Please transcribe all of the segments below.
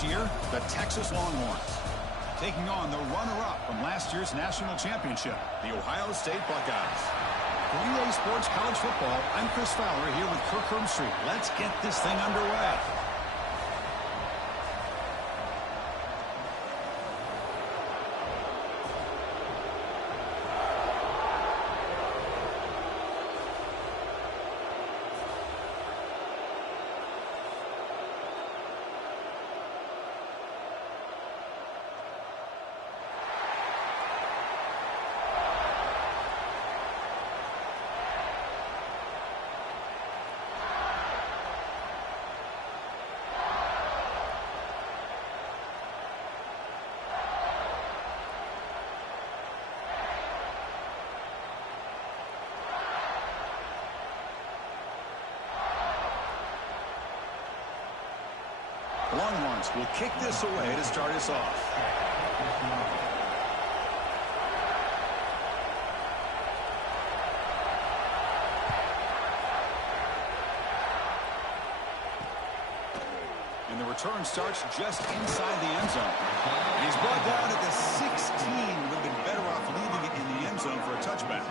This year, the Texas Longhorns taking on the runner-up from last year's national championship, the Ohio State Buckeyes. For EA Sports College Football, I'm Chris Fowler here with Kirk Herbstreit. Let's get this thing underway. Longhorns will kick this away to start us off. And the return starts just inside the end zone. And he's brought down at the 16. Would have been better off leaving it in the end zone for a touchback.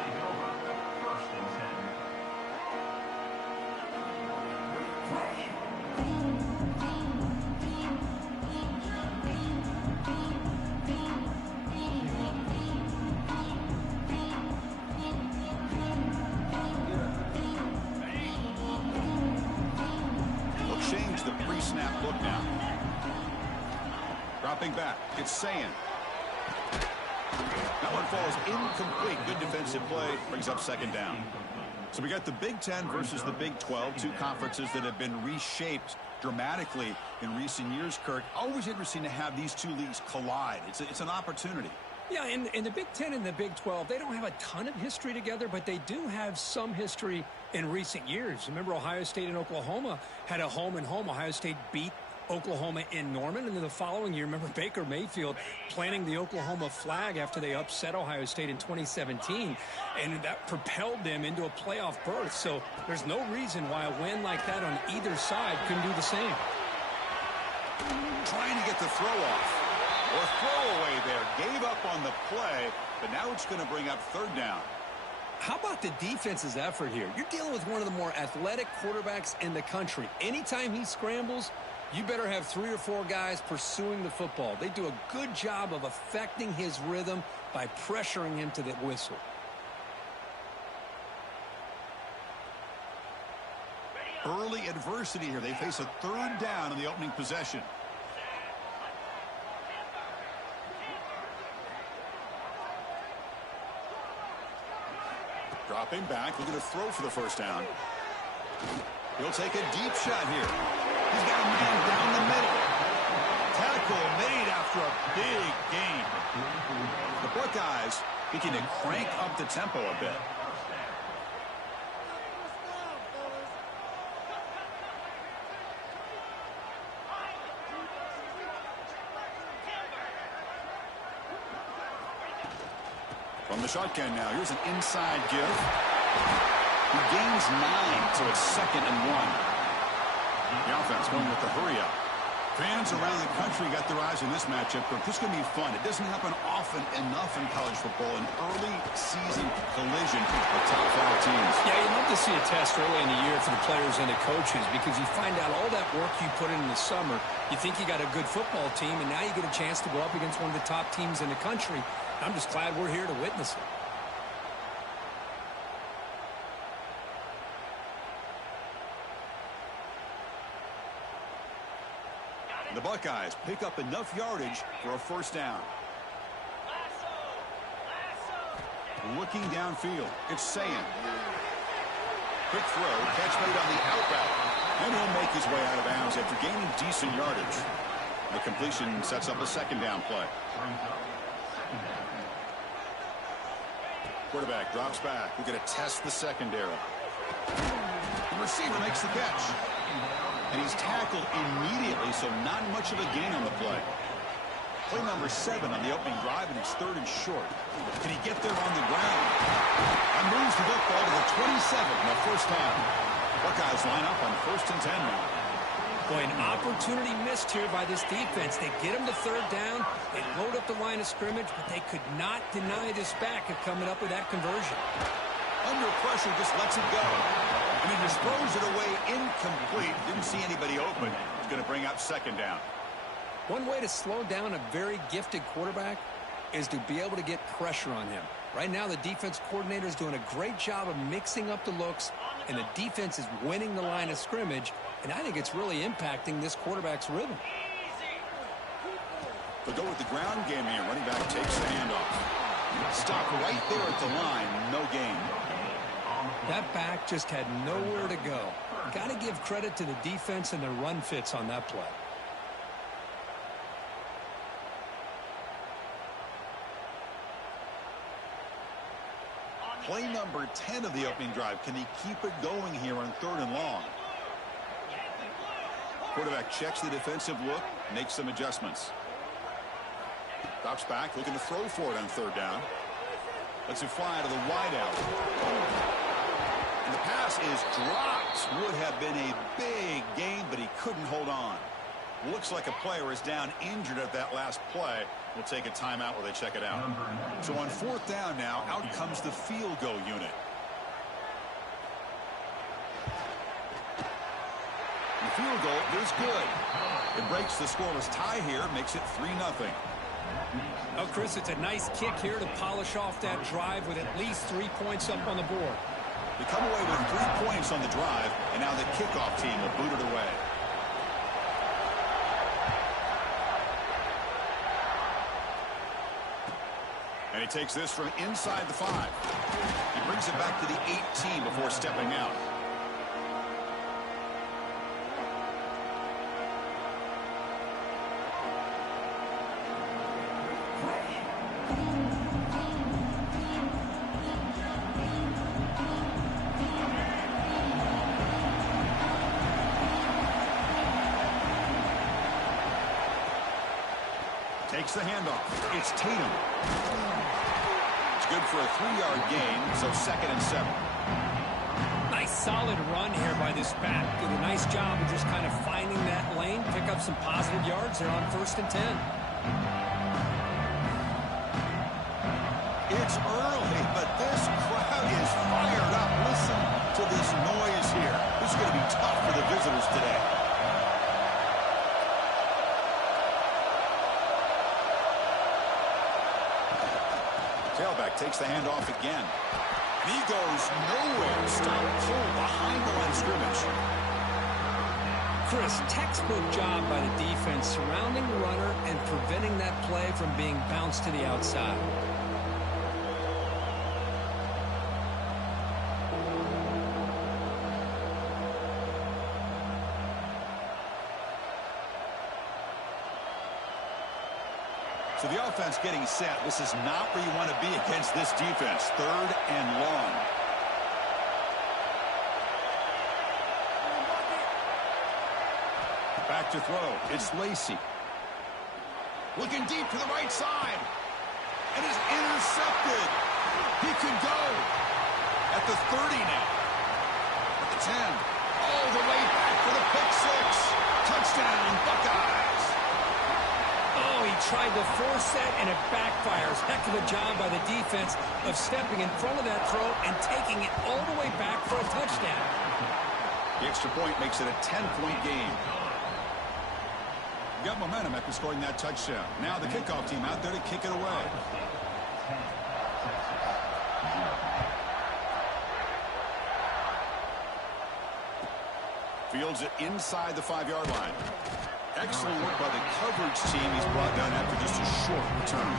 Snap look now. Dropping back. It's Sayin. That one falls incomplete. Good defensive play. Brings up second down. So we got the Big Ten versus the Big 12. Two conferences that have been reshaped dramatically in recent years, Kirk. Always interesting to have these two leagues collide. It's an opportunity. Yeah, in the Big Ten and the Big 12, they don't have a ton of history together, but they do have some history in recent years. Remember, Ohio State and Oklahoma had a home-and-home. Ohio State beat Oklahoma in Norman, and then the following year, remember Baker Mayfield planting the Oklahoma flag after they upset Ohio State in 2017, and that propelled them into a playoff berth. So there's no reason why a win like that on either side couldn't do the same. Trying to get the throw off. Or throwaway there. Gave up on the play, but now it's going to bring up third down. How about the defense's effort here? You're dealing with one of the more athletic quarterbacks in the country. Anytime he scrambles, you better have 3 or 4 guys pursuing the football. They do a good job of affecting his rhythm by pressuring him to the whistle. Early adversity here. They face a third down in the opening possession. Dropping back, looking to throw for the first down. He'll take a deep shot here. He's got a man down the middle. Tackle made after a big gain. The Buckeyes beginning to crank up the tempo a bit. From the shotgun now, here's an inside give. He gains 9, so it's 2nd and 1. The offense going with the hurry-up. Fans around the country got their eyes on this matchup, but this is going to be fun. It doesn't happen often enough in college football, an early season collision of top 5 teams. Yeah, you'd love to see a test early in the year for the players and the coaches because you find out all that work you put in the summer. You think you got a good football team, and now you get a chance to go up against one of the top teams in the country. I'm just glad we're here to witness it. The Buckeyes pick up enough yardage for a first down. Looking downfield, it's Sayin. Quick throw, catch made on the out route. And he'll make his way out of bounds after gaining decent yardage. The completion sets up a second down play. Quarterback drops back. We're going to test the secondary. The receiver makes the catch. And he's tackled immediately, so not much of a gain on the play. Play number 7 on the opening drive, and it's 3rd and short. Can he get there on the ground? And moves the football to the 27 on the first down. Buckeyes line up on 1st and 10 now. Boy, an opportunity missed here by this defense. They get him to third down. They load up the line of scrimmage, but they could not deny this back of coming up with that conversion. Under pressure, just lets it go. And he just throws it away incomplete. Didn't see anybody open. He's going to bring up second down. One way to slow down a very gifted quarterback is to be able to get pressure on him. Right now, the defense coordinator is doing a great job of mixing up the looks, and the defense is winning the line of scrimmage, and I think it's really impacting this quarterback's rhythm. They'll go with the ground game here. Running back takes the handoff. Stop right there at the line. No gain. That back just had nowhere to go. Got to give credit to the defense and their run fits on that play. Play number 10 of the opening drive. Can he keep it going here on third and long? Quarterback checks the defensive look, makes some adjustments. Drops back, looking to throw for it on third down. Lets it fly to the wideout. And the pass is dropped. Would have been a big gain, but he couldn't hold on. Looks like a player is down injured at that last play. We'll take a timeout while they check it out. So on fourth down now, out comes the field goal unit. The field goal is good. It breaks the scoreless tie here, makes it 3-0. Oh, Chris, it's a nice kick here to polish off that drive with at least 3 points up on the board. They come away with 3 points on the drive, and now the kickoff team will boot it away. And he takes this from inside the 5. He brings it back to the 18 before stepping out. Takes the handoff. It's Tatum. Good for a 3-yard gain, so 2nd and 7. Nice solid run here by this back. Did a nice job of just kind of finding that lane, pick up some positive yards there on 1st and 10. It's early, but this crowd is fired up. Listen to this noise here. This is going to be tough for the visitors today. Tailback takes the handoff again. He goes nowhere. Stop pull behind the line of scrimmage. Chris, textbook job by the defense surrounding the runner and preventing that play from being bounced to the outside. So the offense getting set. This is not where you want to be against this defense. 3rd and long. Back to throw. It's Lacy. Looking deep to the right side. And is intercepted. He could go. At the 30 now. At the 10. All the way back for the pick 6. Touchdown, Buckeyes. Oh, he tried to force that, and it backfires. Heck of a job by the defense of stepping in front of that throw and taking it all the way back for a touchdown. The extra point makes it a 10-point game. Got momentum after scoring that touchdown. Now the kickoff team out there to kick it away. Fields it inside the 5-yard line. Excellent work by the coverage team. He's brought down after just a short return.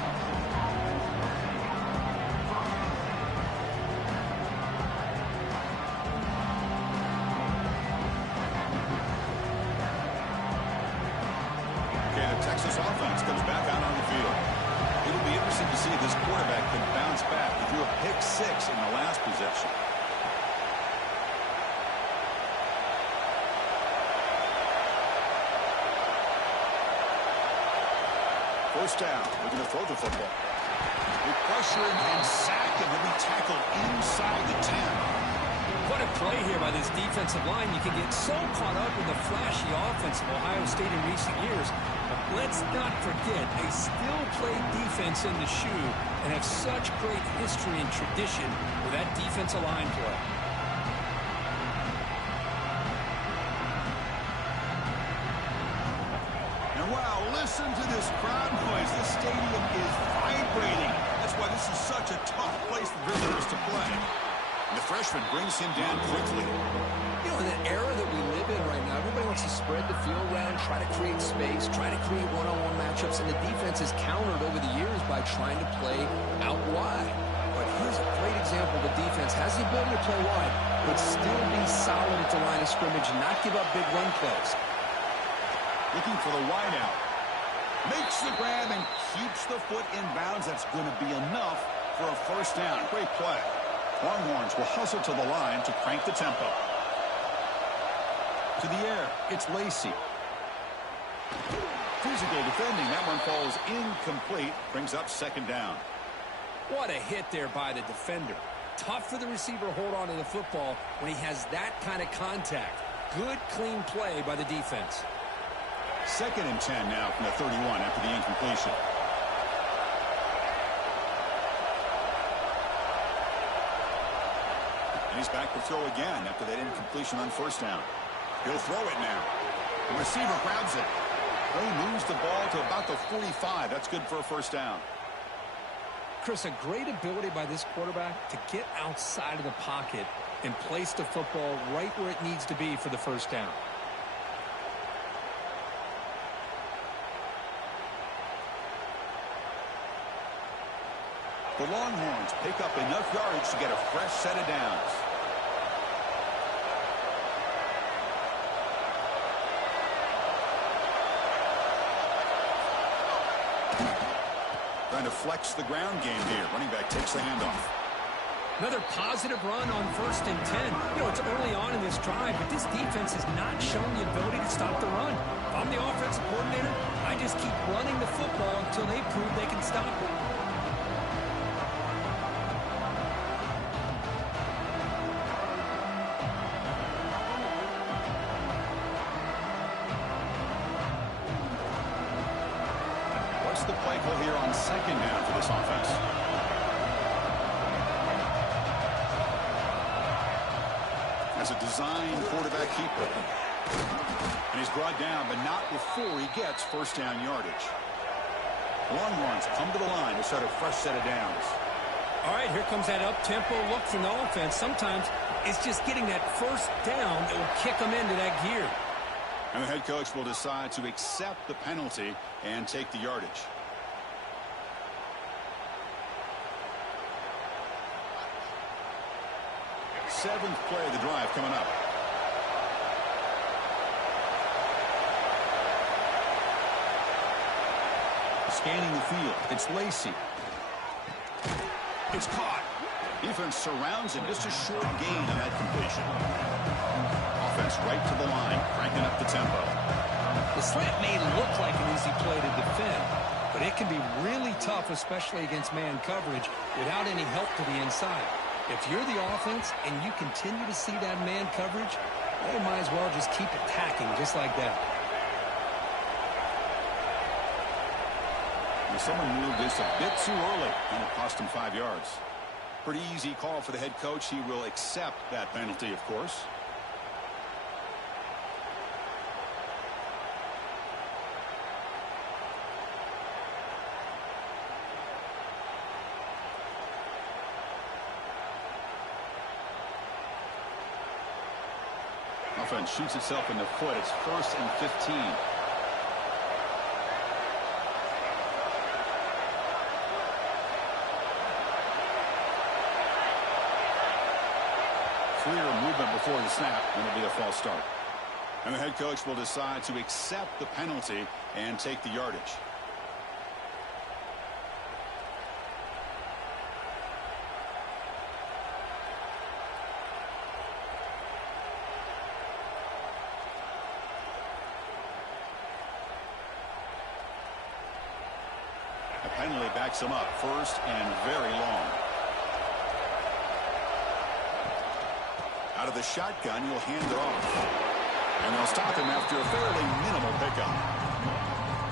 Okay, the Texas offense comes back out on the field. It'll be interesting to see if this quarterback can bounce back. He threw a pick 6 in the last possession. First down. We're going to throw the football. They pressure him and sack him. He'll be tackled inside the 10. What a play here by this defensive line. You can get so caught up in the flashy offense of Ohio State in recent years. But let's not forget, they still play defense in the shoe and have such great history and tradition with that defensive line play. And wow, listen to this crowd noise. This stadium is vibrating. That's why this is such a tough place for visitors to play. And the freshman brings him down quickly. You know, in the era that we live in right now, everybody wants to spread the field around, try to create space, try to create one-on-one matchups, and the defense has countered over the years by trying to play out wide. But here's a great example. The defense has the ability to play wide, but still be solid at the line of scrimmage and not give up big run plays. Looking for the wide out. Makes the grab and keeps the foot in bounds. That's going to be enough for a first down. Great play. Longhorns will hustle to the line to crank the tempo. To the air, it's Lacey. Physical defending. That one falls incomplete. Brings up second down. What a hit there by the defender. Tough for the receiver to hold on to the football when he has that kind of contact. Good, clean play by the defense. 2nd and 10 now from the 31 after the incompletion. And he's back to throw again after that incompletion on first down. He'll throw it now. The receiver grabs it. He moves the ball to about the 45. That's good for a first down. Chris, a great ability by this quarterback to get outside of the pocket and place the football right where it needs to be for the first down. The Longhorns pick up enough yardage to get a fresh set of downs. Trying to flex the ground game here. Running back takes the handoff. Another positive run on 1st and 10. You know, it's early on in this drive, but this defense has not shown the ability to stop the run. If I'm the offensive coordinator, I just keep running the football until they prove they can stop it. What's the play call here on second down for this offense? As a design quarterback keeper. And he's brought down, but not before he gets first down yardage. Longhorns come to the line to start a fresh set of downs. All right, here comes that up-tempo look from the offense. Sometimes it's just getting that first down that will kick them into that gear. And the head coach will decide to accept the penalty and take the yardage. Seventh play of the drive coming up. Scanning the field, it's Lacey. It's caught. Defense surrounds him. Just a short gain on that completion. Offense right to the line, cranking up the tempo. The slant may look like an easy play to defend, but it can be really tough, especially against man coverage, without any help to the inside. If you're the offense and you continue to see that man coverage, they might as well just keep attacking just like that. And someone moved this a bit too early, and it cost him 5 yards. Pretty easy call for the head coach. He will accept that penalty, of course. Offense shoots itself in the foot. It's 1st and 15. Clear movement before the snap, and it'll be a false start. And the head coach will decide to accept the penalty and take the yardage. The penalty backs him up, 1st and very long. Out of the shotgun, he'll hand it off. And they'll stop him after a fairly minimal pickup.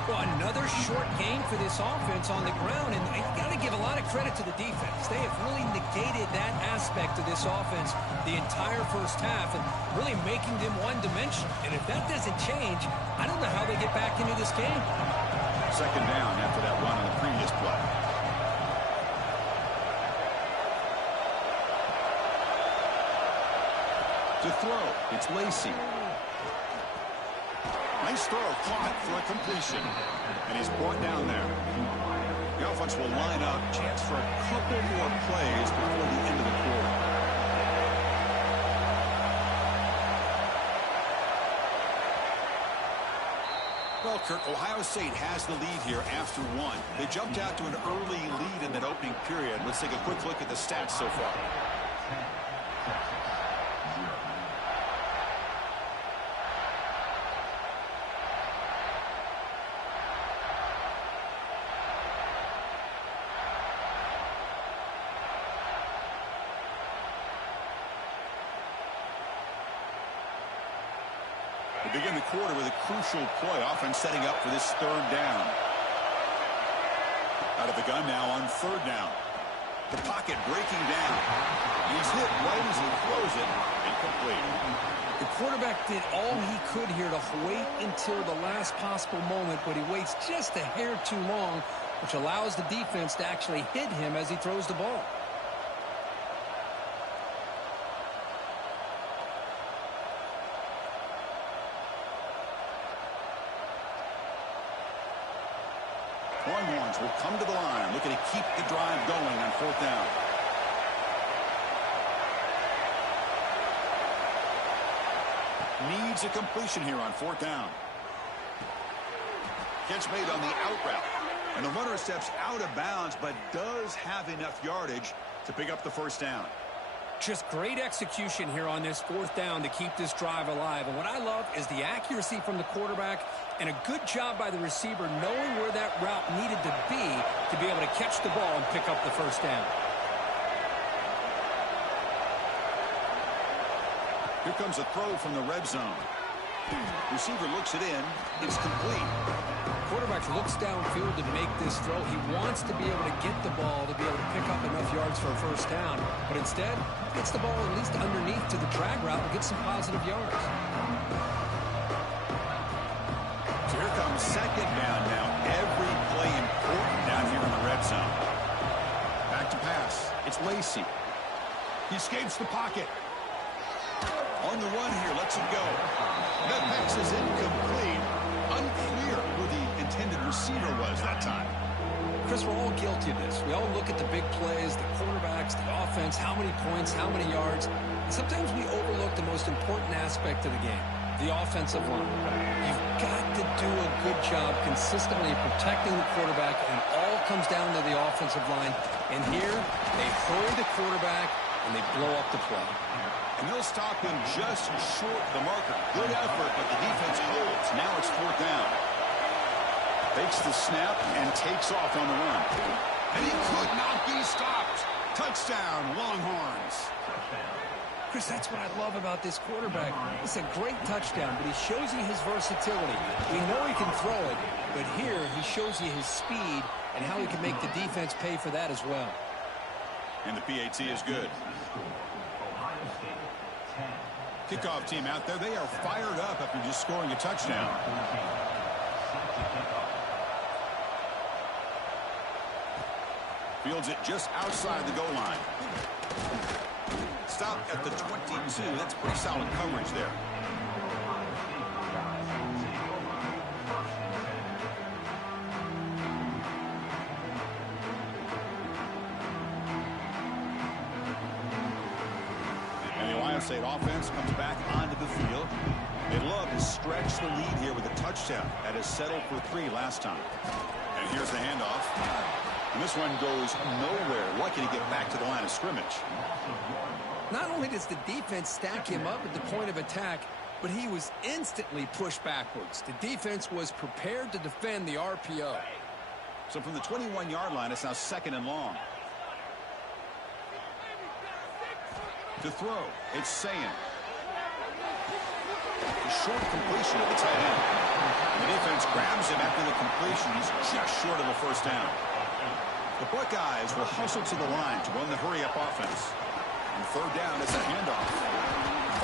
Well, another short game for this offense on the ground, and you got to give a lot of credit to the defense. They have really negated that aspect of this offense the entire first half and really making them one-dimensional. And if that doesn't change, I don't know how they get back into this game. Second down after that run on the previous play. To throw, it's Lacy. Nice throw, caught for a completion. And he's brought down there. The offense will line up. Chance for a couple more plays before the end of the quarter. Well, Kirk, Ohio State has the lead here after one. They jumped out to an early lead in that opening period. Let's take a quick look at the stats so far. We begin the quarter with a crucial play, offense setting up for this third down. Out of the gun now on third down. The pocket breaking down. He's hit right as he throws it. Incomplete. The quarterback did all he could here to wait until the last possible moment, but he waits just a hair too long, which allows the defense to actually hit him as he throws the ball. Longhorns will come to the line, looking to keep the drive going on fourth down. Needs a completion here on fourth down. Catch made on the out route. And the runner steps out of bounds, but does have enough yardage to pick up the first down. Just great execution here on this fourth down to keep this drive alive. And what I love is the accuracy from the quarterback and a good job by the receiver knowing where that route needed to be able to catch the ball and pick up the first down. Here comes a throw from the red zone. Receiver looks it in. It's complete. Quarterback looks downfield to make this throw. He wants to be able to get the ball to be able to pick up enough yards for a first down. But instead, gets the ball at least underneath to the drag route and gets some positive yards. So here comes second down now. Every play important down here in the red zone. Back to pass. It's Lacy. He escapes the pocket. On the run here, lets it go. That pass is incomplete. Unclear who the intended receiver was that time. Chris, we're all guilty of this. We all look at the big plays, the quarterbacks, the offense, how many points, how many yards. And sometimes we overlook the most important aspect of the game, the offensive line. You've got to do a good job consistently protecting the quarterback, and it all comes down to the offensive line. And here, they hurry the quarterback, and they blow up the play. And they'll stop him just short of the marker. Good effort, but the defense holds. Now it's fourth down. Fakes the snap and takes off on the run. And he could not be stopped. Touchdown, Longhorns. Chris, that's what I love about this quarterback. It's a great touchdown, but he shows you his versatility. We know he can throw it, but here he shows you his speed and how he can make the defense pay for that as well. And the PAT is good. Kickoff team out there, they are fired up after just scoring a touchdown. Fields it just outside the goal line. Stop at the 22. That's pretty solid coverage there. State offense comes back onto the field. They'd love to stretch the lead here with a touchdown. That is settled for 3 last time. And here's the handoff. And this one goes nowhere. Lucky to get back to the line of scrimmage. Not only does the defense stack him up at the point of attack, but he was instantly pushed backwards. The defense was prepared to defend the RPO. So from the 21-yard line, it's now second and long. To throw, it's Sayin. a short completion of the tight end. The defense grabs him after the completion. He's just short of a first down. The Buckeyes will hustle to the line to run the hurry-up offense. And third down, it's a handoff.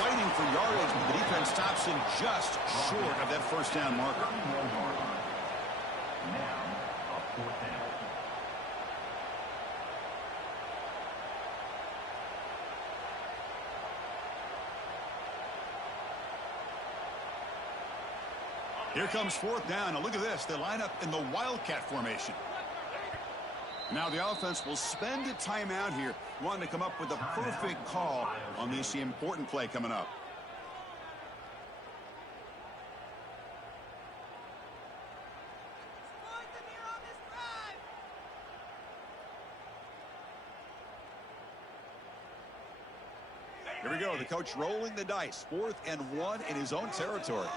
Fighting for yardage, but the defense stops him just short of that first down marker. Here comes fourth down. Now look at this. They line up in the Wildcat formation. Now the offense will spend a timeout here, wanting to come up with a perfect call on this important play coming up. Here we go. The coach rolling the dice. 4th and 1 in his own territory.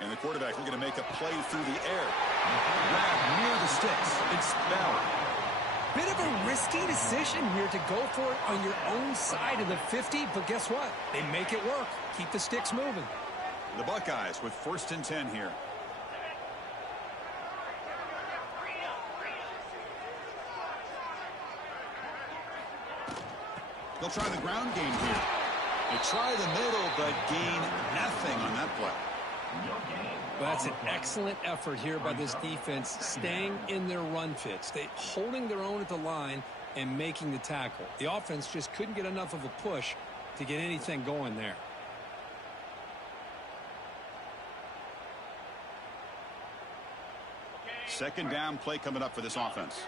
And the quarterback looking to make a play through the air. Grab near the sticks. It's Bell. Bit of a risky decision here to go for it on your own side of the 50, but guess what? They make it work. Keep the sticks moving. The Buckeyes with 1st and 10 here. They'll try the ground game here. They try the middle, but gain nothing on that play. Well, that's an excellent effort here by this defense, staying in their run fits. They holding their own at the line and making the tackle. The offense just couldn't get enough of a push to get anything going there. Second down play coming up for this offense.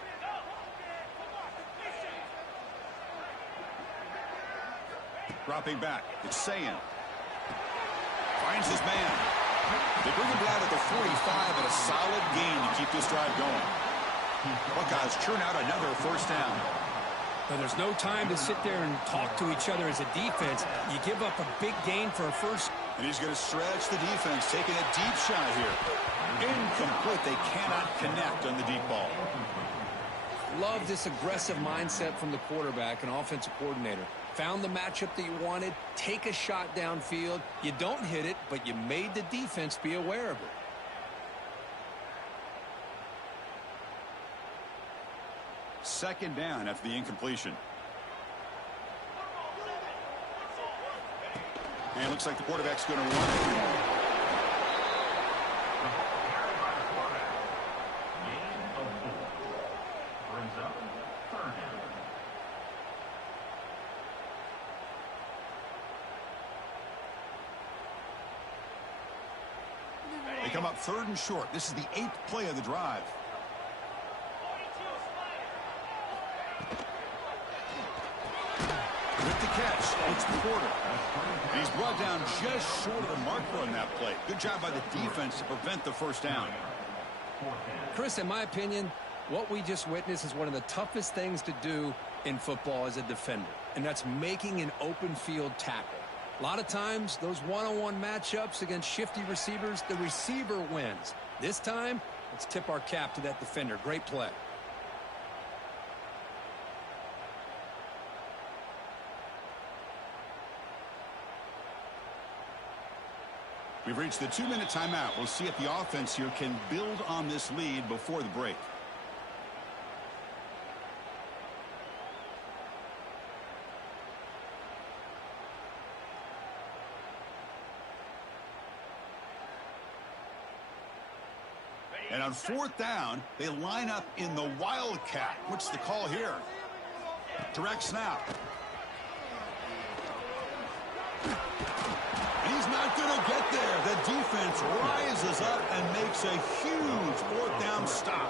Dropping back. It's Sayin. Finds his man. They bring him down at the 45 and a solid gain to keep this drive going. Buckeyes churn out another first down. Now, there's no time to sit there and talk to each other as a defense. You give up a big gain for a first. And he's going to stretch the defense, taking a deep shot here. Incomplete. They cannot connect on the deep ball. Love this aggressive mindset from the quarterback and offensive coordinator. Found the matchup that you wanted, take a shot downfield. You don't hit it, but you made the defense be aware of it. Second down after the incompletion. And it looks like the quarterback's going to run it. They come up 3rd and short. This is the 8th play of the drive. With the catch, it's Porter. And he's brought down just short of the marker on that play. Good job by the defense to prevent the first down. Chris, in my opinion, what we just witnessed is one of the toughest things to do in football as a defender, and that's making an open field tackle. A lot of times, those one-on-one matchups against shifty receivers, the receiver wins. This time, let's tip our cap to that defender. Great play. We've reached the 2-minute timeout. We'll see if the offense here can build on this lead before the break. And on 4th down, they line up in the Wildcat. What's the call here? Direct snap. He's not going to get there. The defense rises up and makes a huge 4th down stop.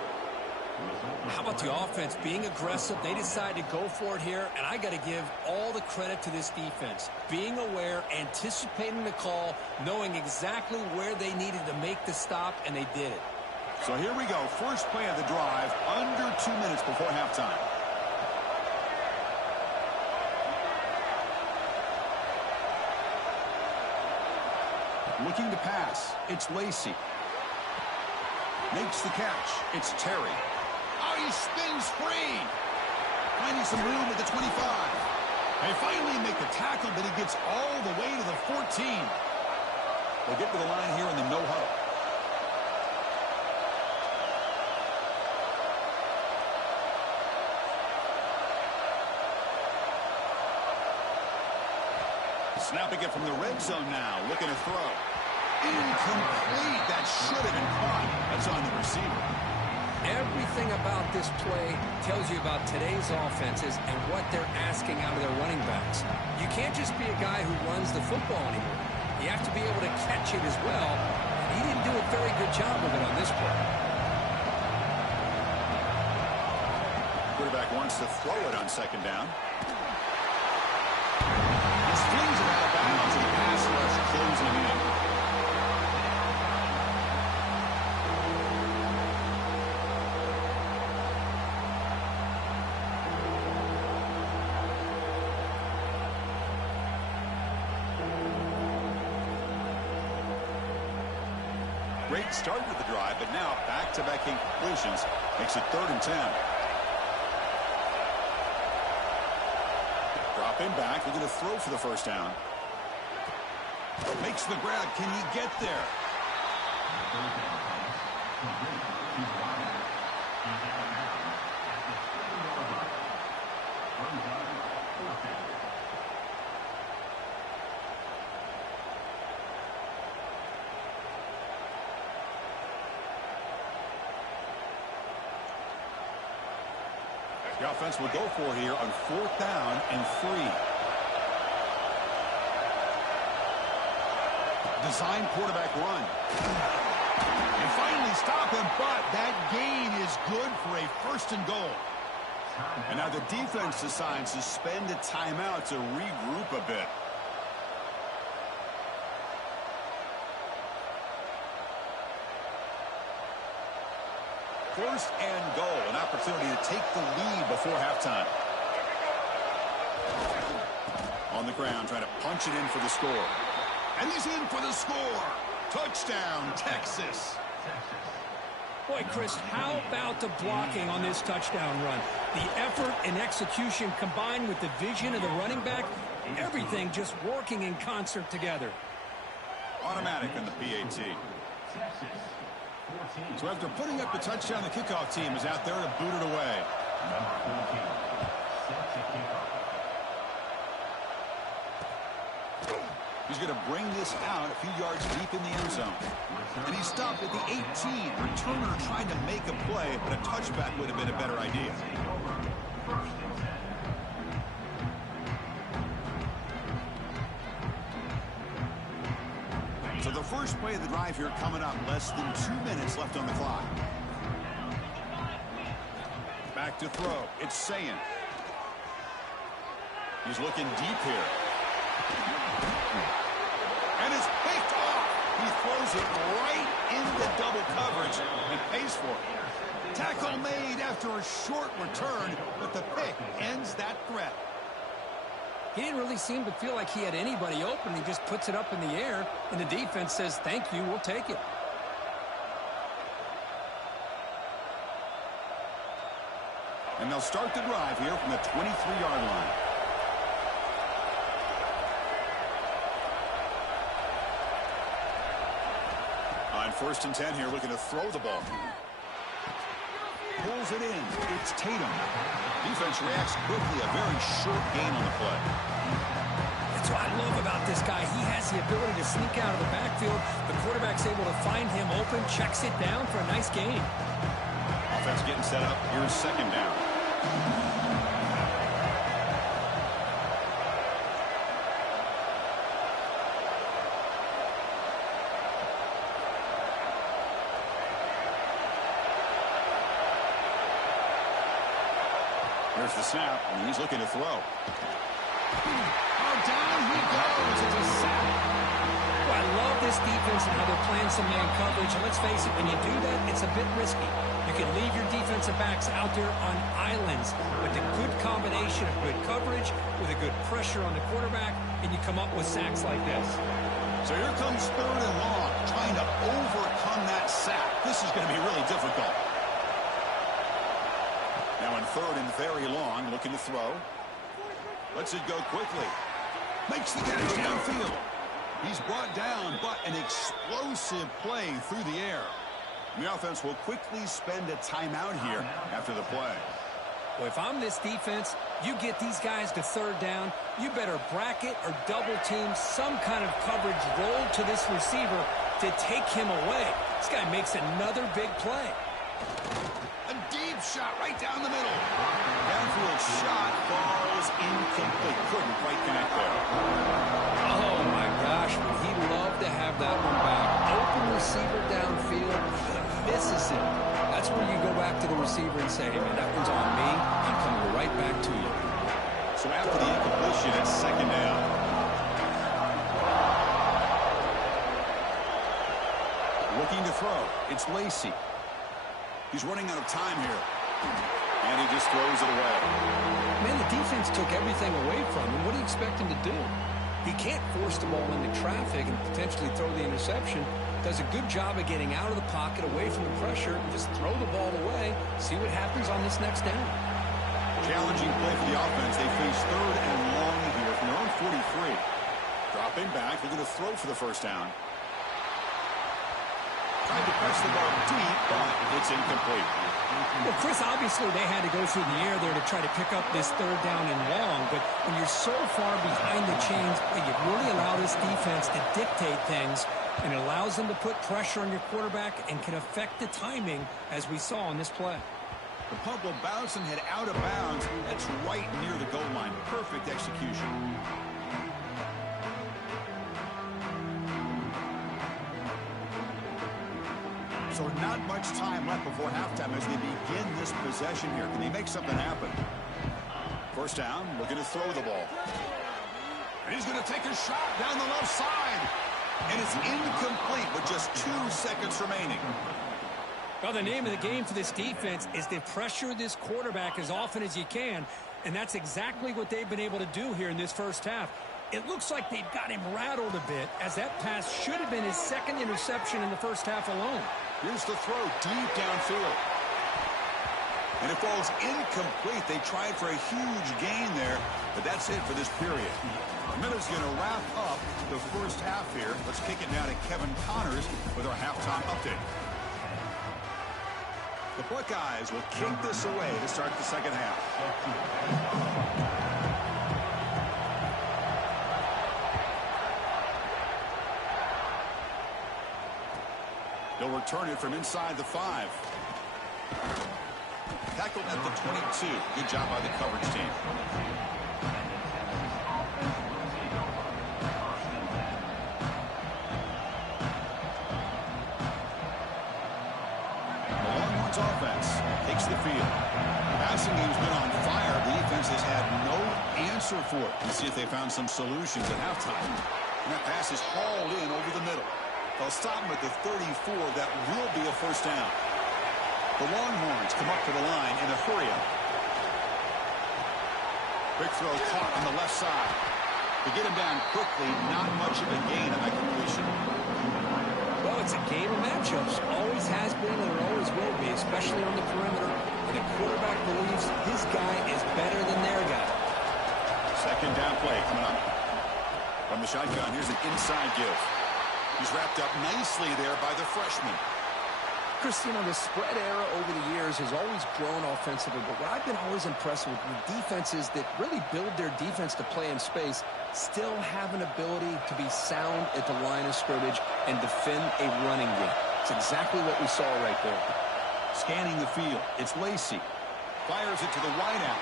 How about the offense being aggressive? They decide to go for it here, and I got to give all the credit to this defense. Being aware, anticipating the call, knowing exactly where they needed to make the stop, and they did it. So here we go. First play of the drive, under 2 minutes before halftime. Looking to pass. It's Lacey. Makes the catch. It's Terry. Oh, he spins free. Finding some room at the 25. They finally make the tackle, but he gets all the way to the 14. They'll get to the line here in the no huddle. Snapping it from the red zone now, looking to throw. Incomplete. That should have been caught. That's on the receiver. Everything about this play tells you about today's offenses and what they're asking out of their running backs. You can't just be a guy who runs the football anymore. You have to be able to catch it as well, and he didn't do a very good job of it on this play. Quarterback wants to throw it on second down. He flings it out of bounds, and the pass rush closing him in. Great start with the drive, but now back-to-back incompletions makes it 3rd and 10. Drop him back. They're going to throw for the first down. Makes the grab. Can he get there? The offense will go for here on 4th down and 3. Design quarterback run. And finally stop him, but that gain is good for a 1st and goal. And now the defense decides to spend a timeout to regroup a bit. First and goal, an opportunity to take the lead before halftime. On the ground, trying to punch it in for the score. And he's in for the score. Touchdown, Texas. Boy, Chris, how about the blocking on this touchdown run? The effort and execution combined with the vision of the running back, everything just working in concert together. Automatic in the PAT. So after putting up the touchdown, the kickoff team is out there to boot it away. He's going to bring this out a few yards deep in the end zone. And he stopped at the 18. Returner trying to make a play, but a touchback would have been a better idea. So the first play of the drive here coming up. Less than 2 minutes left on the clock. Back to throw. It's Sayin. He's looking deep here. And it's picked off. He throws it right into double coverage and pays for it. Tackle made after a short return, but the pick ends that threat. He didn't really seem to feel like he had anybody open. He just puts it up in the air, and the defense says, thank you, we'll take it. And they'll start the drive here from the 23-yard line. On 1st and 10 here, looking to throw the ball. Pulls it in. It's Tatum. Defense reacts quickly. A very short gain on the play. That's what I love about this guy. He has the ability to sneak out of the backfield. The quarterback's able to find him open, checks it down for a nice gain. Offense getting set up. Here's 2nd down. Here's the snap, and he's looking to throw. Oh, down he goes. It's a sack. Well, I love this defense and how they're playing some man coverage. And let's face it, when you do that, it's a bit risky. You can leave your defensive backs out there on islands with a good combination of good coverage, with a good pressure on the quarterback, and you come up with sacks like this. So here comes 3rd and long, trying to overcome that sack. This is going to be really difficult. Now in 3rd and very long, looking to throw. Lets it go quickly. Makes the catch downfield. He's brought down, but an explosive play through the air. The offense will quickly spend a timeout here after the play. Well, if I'm this defense, you get these guys to third down, you better bracket or double team some kind of coverage roll to this receiver to take him away. This guy makes another big play. A deep shot right down the middle. Downfield shot falls incomplete. Couldn't quite connect there. Oh, my gosh, would he love to have that one back. Open receiver downfield, he misses it. That's where you go back to the receiver and say, hey, man, that one's on me. I'm coming right back to you. So after the incompletion, it's second down. Looking to throw. It's Lacy. He's running out of time here. And he just throws it away. Man, the defense took everything away from him. What do you expect him to do? He can't force the ball into traffic and potentially throw the interception. Does a good job of getting out of the pocket, away from the pressure, and just throw the ball away. See what happens on this next down. Challenging play for the offense. They face third and long here from their own 43. Dropping back. They're going to throw for the first down. Tried to press the ball deep, but it's incomplete. Well, Chris, obviously they had to go through the air there to try to pick up this third down and long, but when you're so far behind the chains, you really allow this defense to dictate things, and it allows them to put pressure on your quarterback and can affect the timing, as we saw on this play. The punt will bounce and head out of bounds. That's right near the goal line. Perfect execution. So not much time left before halftime as they begin this possession here. Can they make something happen? First down, looking to throw the ball. And he's going to take a shot down the left side. And it's incomplete with just 2 seconds remaining. Well, the name of the game for this defense is to pressure this quarterback as often as you can, and that's exactly what they've been able to do here in this first half. It looks like they've got him rattled a bit, as that pass should have been his second interception in the first half alone. Here's the throw deep downfield. And it falls incomplete. They tried for a huge gain there, but that's it for this period. Miller's going to wrap up the first half here. Let's kick it now to Kevin Connors with our halftime update. The Buckeyes will kick this away to start the second half. They'll return it from inside the 5. Tackled at the 22. Good job by the coverage team. The Longhorns offense takes the field. Passing game's been on fire. The defense has had no answer for it. Let's see if they found some solutions at halftime. And that pass is hauled in over the middle. They'll stop him at the 34. That will be a first down. The Longhorns come up to the line in a hurry-up. Quick throw caught on the left side. To get him down quickly, not much of a gain on that completion. Well, it's a game of matchups. Always has been and it always will be, especially on the perimeter. And the quarterback believes his guy is better than their guy. Second down play coming up. From the shotgun, here's an inside give. He's wrapped up nicely there by the freshman. Chris, you know, the spread era over the years has always grown offensively, but what I've been always impressed with the defenses that really build their defense to play in space still have an ability to be sound at the line of scrimmage and defend a running game. It's exactly what we saw right there. Scanning the field, it's Lacy. Fires it to the wideout.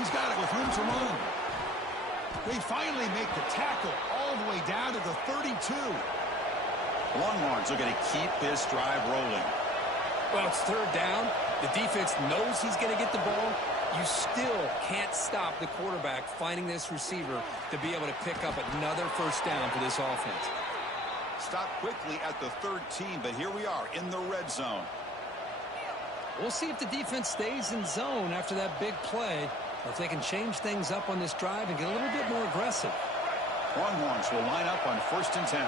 He's got it with room to run. They finally make the tackle all the way down to the 32. Longhorns are going to keep this drive rolling. Well, it's third down. The defense knows he's going to get the ball. You still can't stop the quarterback finding this receiver to be able to pick up another first down for this offense. Stop quickly at the 13, but here we are in the red zone. We'll see if the defense stays in zone after that big play, or if they can change things up on this drive and get a little bit more aggressive. Longhorns will line up on 1st and 10.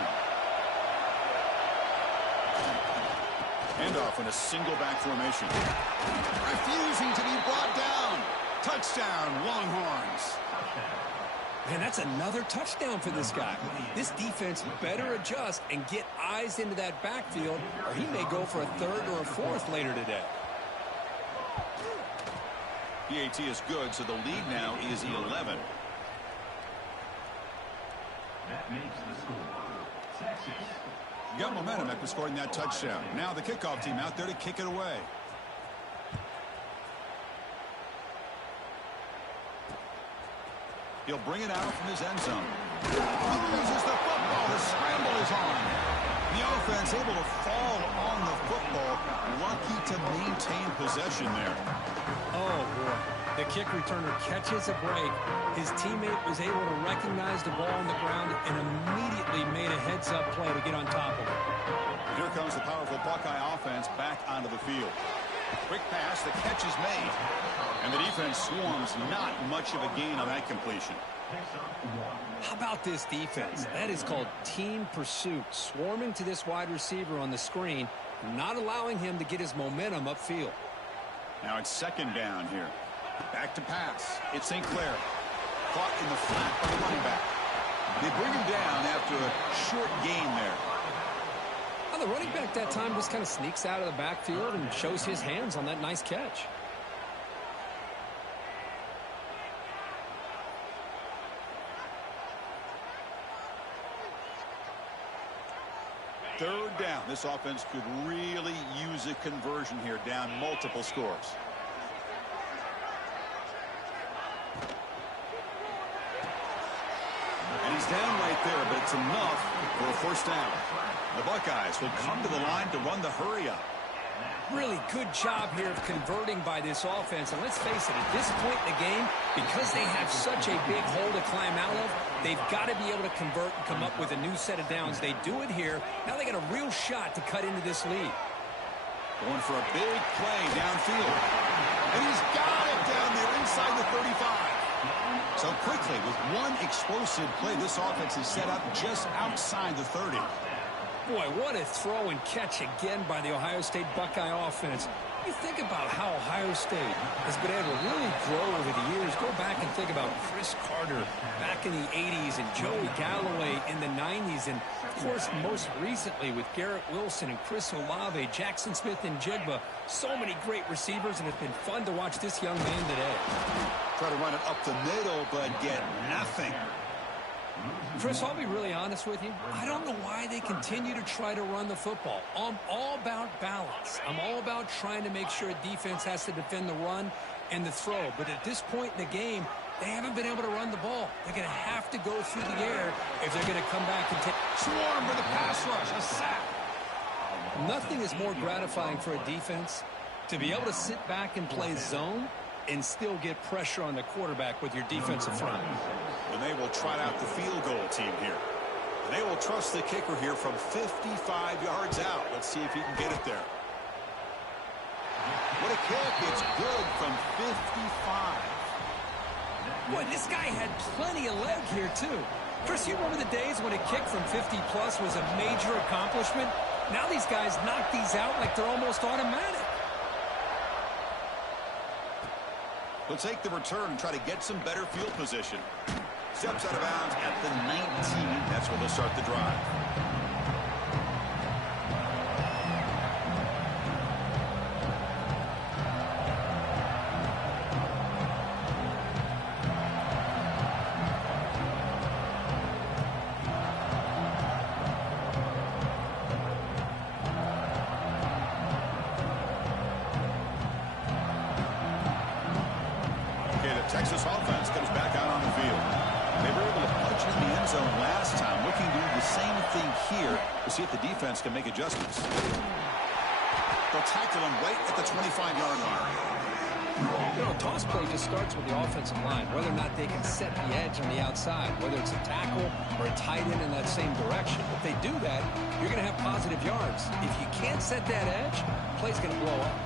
Handoff in a single back formation. Refusing to be brought down. Touchdown, Longhorns. And that's another touchdown for this guy. This defense better adjust and get eyes into that backfield, or he may go for a third or a fourth later today. PAT is good, so the lead now is 11. That makes the score Texas. Got momentum after scoring that touchdown. Now the kickoff team out there to kick it away. He'll bring it out from his end zone. Loses the football. The scramble is on. The offense able to fall on the football. Lucky to maintain possession there. Oh, boy. The kick returner catches a break. His teammate was able to recognize the ball on the ground and immediately made a heads-up play to get on top of it. Here comes the powerful Buckeye offense back onto the field. Quick pass, the catch is made. And the defense swarms, not much of a gain on that completion. How about this defense? That is called team pursuit. Swarming to this wide receiver on the screen, not allowing him to get his momentum upfield. Now it's second down here. Back to pass. It's St. Clair. Caught in the flat by the running back. They bring him down after a short gain there. Well, the running back that time just kind of sneaks out of the backfield and shows his hands on that nice catch. Third down. This offense could really use a conversion here, down multiple scores. And he's down right there, but it's enough for a first down. The Buckeyes will come to the line to run the hurry-up. Really good job here of converting by this offense. And let's face it, at this point in the game, because they have such a big hole to climb out of, they've got to be able to convert and come up with a new set of downs. They do it here. Now they got a real shot to cut into this lead. Going for a big play downfield. And he's got it down there inside the 35. So quickly, with one explosive play, this offense is set up just outside the 30. Boy, what a throw and catch again by the Ohio State Buckeye offense. You think about how Ohio State has been able to really grow over the years. Go back and think about Chris Carter back in the 80s and Joey Galloway in the 90s. And, of course, most recently with Garrett Wilson and Chris Olave, Jackson Smith and Jigba. So many great receivers, and it's been fun to watch this young man today. Try to run it up the middle, but get nothing. Chris, I'll be really honest with you. I don't know why they continue to try to run the football. I'm all about balance. I'm all about trying to make sure a defense has to defend the run and the throw. But at this point in the game, they haven't been able to run the ball. They're going to have to go through the air if they're going to come back and take. Swarm with a pass rush, a sack. Nothing is more gratifying for a defense to be able to sit back and play zone and still get pressure on the quarterback with your defensive front. And they will trot out the field goal team here. And they will trust the kicker here from 55 yards out. Let's see if he can get it there. What a kick. It's good from 55. Boy, this guy had plenty of leg here, too. Chris, you remember the days when a kick from 50-plus was a major accomplishment? Now these guys knock these out like they're almost automatic. They'll take the return and try to get some better field position. Steps out of bounds at the 19. That's where they'll start the drive. Texas offense comes back out on the field. They were able to punch in the end zone last time, looking to do the same thing here to see if the defense can make adjustments. They'll tackle him right at the 25-yard line. You know, a toss play just starts with the offensive line, whether or not they can set the edge on the outside, whether it's a tackle or a tight end in that same direction. If they do that, you're going to have positive yards. If you can't set that edge, play's going to blow up.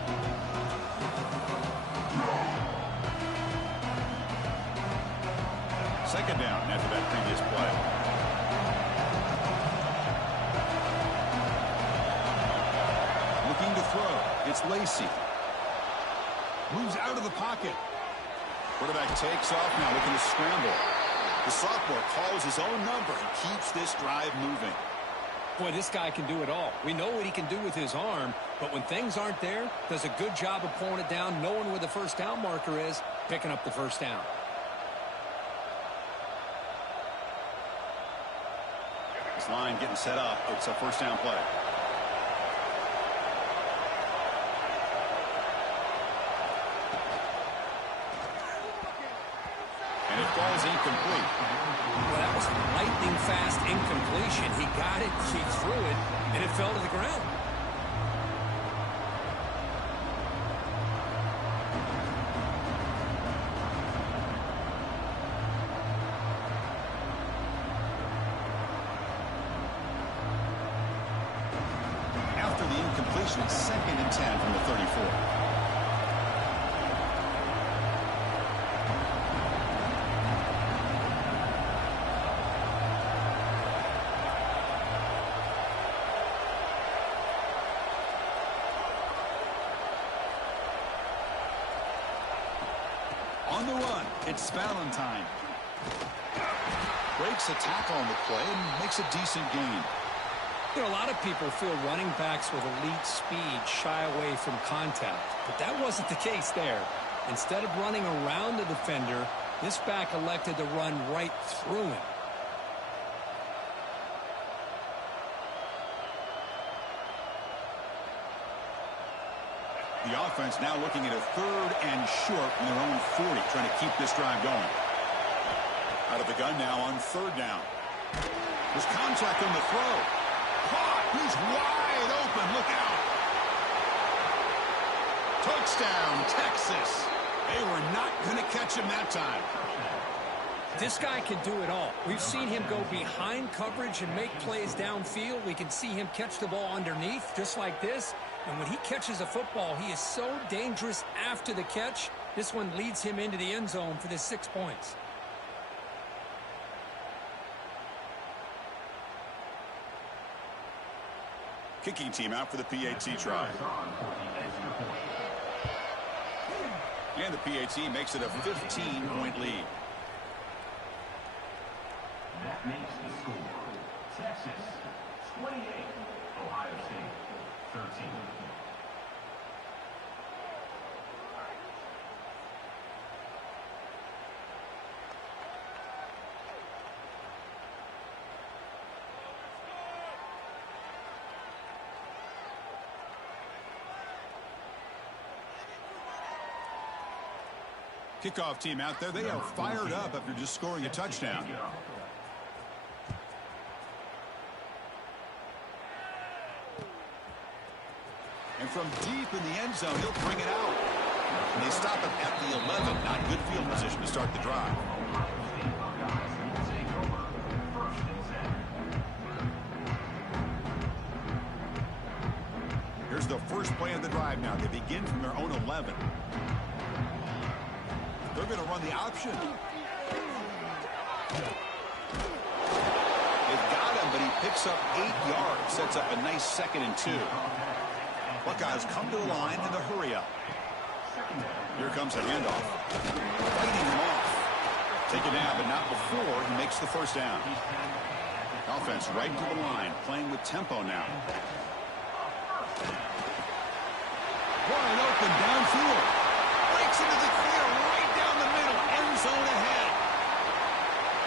Second down after that previous play. Looking to throw. It's Lacey. Moves out of the pocket. Quarterback takes off now, looking to scramble. The sophomore calls his own number and keeps this drive moving. Boy, this guy can do it all. We know what he can do with his arm, but when things aren't there, does a good job of pulling it down, knowing where the first down marker is, picking up the first down. This line getting set up. It's a first down play. And it falls incomplete. Well, that was a lightning-fast incompletion. He got it, he threw it, and it fell to the ground. After the incompletion, it's 2nd and 10 from the 34. On the run, it's Valentine. Breaks a tackle on the play and makes a decent gain. You know, a lot of people feel running backs with elite speed shy away from contact, but that wasn't the case there. Instead of running around the defender, this back elected to run right through him. The offense now looking at a 3rd and short from their own 40, trying to keep this drive going. Out of the gun now on 3rd down. There's contact on the throw. Caught. He's wide open. Look out. Touchdown, Texas. They were not going to catch him that time. This guy can do it all. We've seen him go behind coverage and make plays downfield. We can see him catch the ball underneath, just like this. And when he catches a football, he is so dangerous after the catch. This one leads him into the end zone for the 6 points. Kicking team out for the PAT try. And the PAT makes it a 15-point lead. That makes the score Texas 28, Ohio State 13. Kickoff team out there. They are fired up after just scoring a touchdown. And from deep in the end zone, he'll bring it out. And they stop it at the 11. Not good field position to start the drive. Here's the first play of the drive now. They begin from their own 11. They're going to run the option. They've got him, but he picks up 8 yards. Sets up a nice 2nd and 2. Buckeyes come to the line in the hurry up. Here comes a handoff. Fighting him off. Take it down, but not before he makes the first down. Offense right to the line, playing with tempo now. Wide open downfield. Breaks into the clear right down the middle. End zone ahead.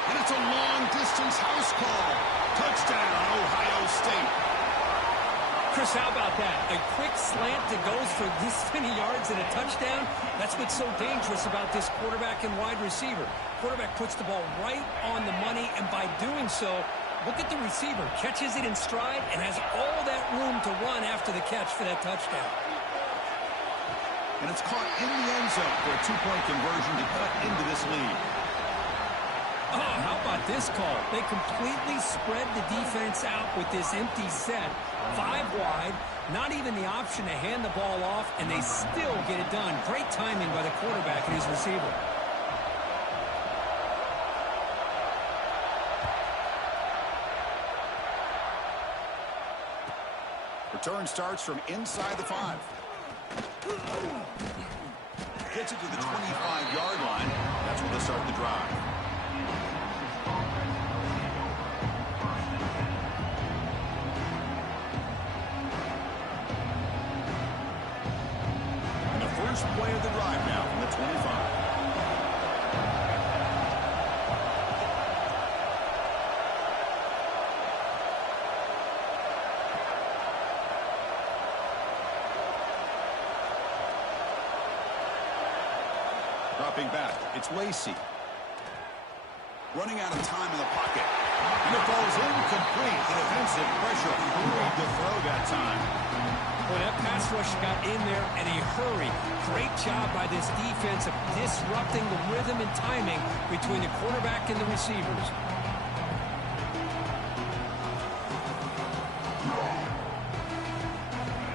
And it's a long-distance house call. Touchdown, Ohio State. Chris, how about that? A quick slant that goes for this many yards and a touchdown. That's what's so dangerous about this quarterback and wide receiver. Quarterback puts the ball right on the money, and by doing so, look at the receiver. Catches it in stride and has all that room to run after the catch for that touchdown. And it's caught in the end zone for a 2-point conversion to cut into this lead. Oh, how about this call? They completely spread the defense out with this empty set. 5 wide, not even the option to hand the ball off, and they still get it done. Great timing by the quarterback and his receiver. Return starts from inside the 5. Gets it to the 25-yard line. That's where they start the drive. And the first play of the drive now from the 25. Dropping back, it's Lacey. Running out of time in the pocket. And the ball is incomplete. The defensive pressure hurried to throw that time. Well, that pass rush got in there in a hurry. Great job by this defense of disrupting the rhythm and timing between the quarterback and the receivers.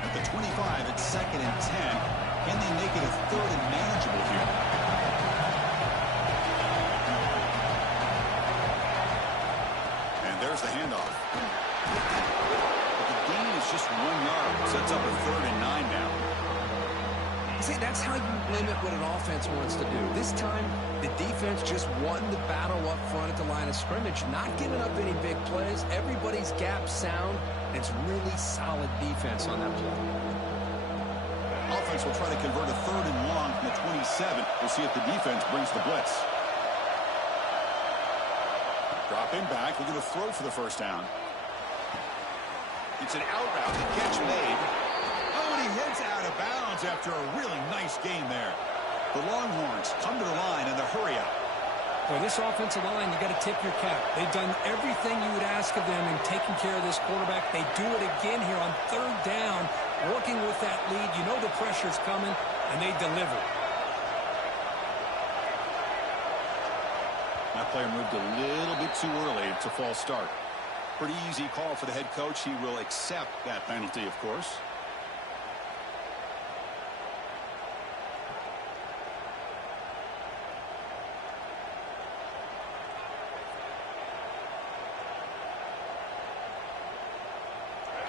At the 25, it's 2nd and 10. Can they make it a 3rd and manageable here? There's the handoff. But the gain is just 1 yard. Sets up a 3rd and 9 now. See, that's how you limit what an offense wants to do. This time, the defense just won the battle up front at the line of scrimmage, not giving up any big plays. Everybody's gap sound. It's really solid defense on that play. Offense will try to convert a 3rd and long from the 27. We'll see if the defense brings the blitz. Dropping back, looking to throw for the first down. It's an out route, the catch made. Oh, and he heads out of bounds after a really nice game there. The Longhorns come to the line in the hurry up. For this offensive line, you got to tip your cap. They've done everything you would ask of them in taking care of this quarterback. They do it again here on 3rd down, working with that lead. You know the pressure's coming, and they deliver. That player moved a little bit too early. It's a false start. Pretty easy call for the head coach. He will accept that penalty, of course.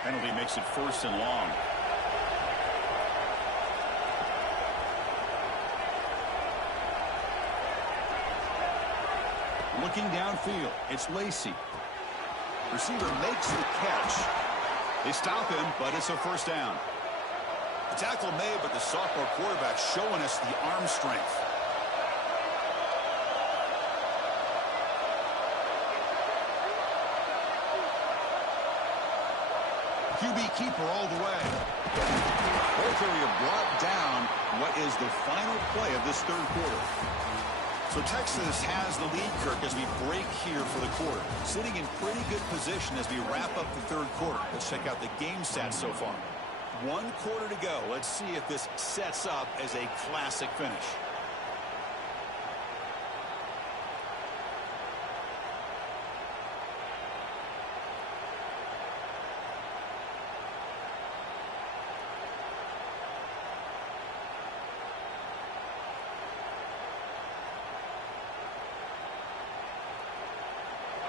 Penalty makes it 1st and long. Looking downfield, it's Lacey. Receiver makes the catch. They stop him, but it's a 1st down. The tackle made, but the sophomore quarterback showing us the arm strength. QB keeper all the way. Ball carrier brought down what is the final play of this 3rd quarter. So Texas has the lead, Kirk, as we break here for the quarter. Sitting in pretty good position as we wrap up the 3rd quarter. Let's check out the game stats so far. 1 quarter to go. Let's see if this sets up as a classic finish.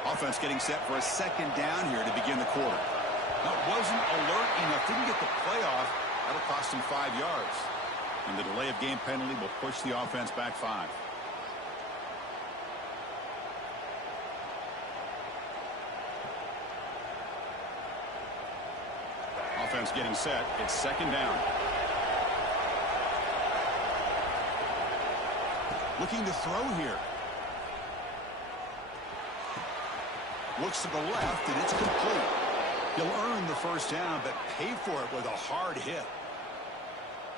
Offense getting set for a 2nd down here to begin the quarter. No, wasn't alert enough. Didn't get the play off. That'll cost him 5 yards. And the delay of game penalty will push the offense back 5. Offense getting set. It's 2nd down. Looking to throw here. Looks to the left, and it's complete. He'll earn the 1st down, but pay for it with a hard hit.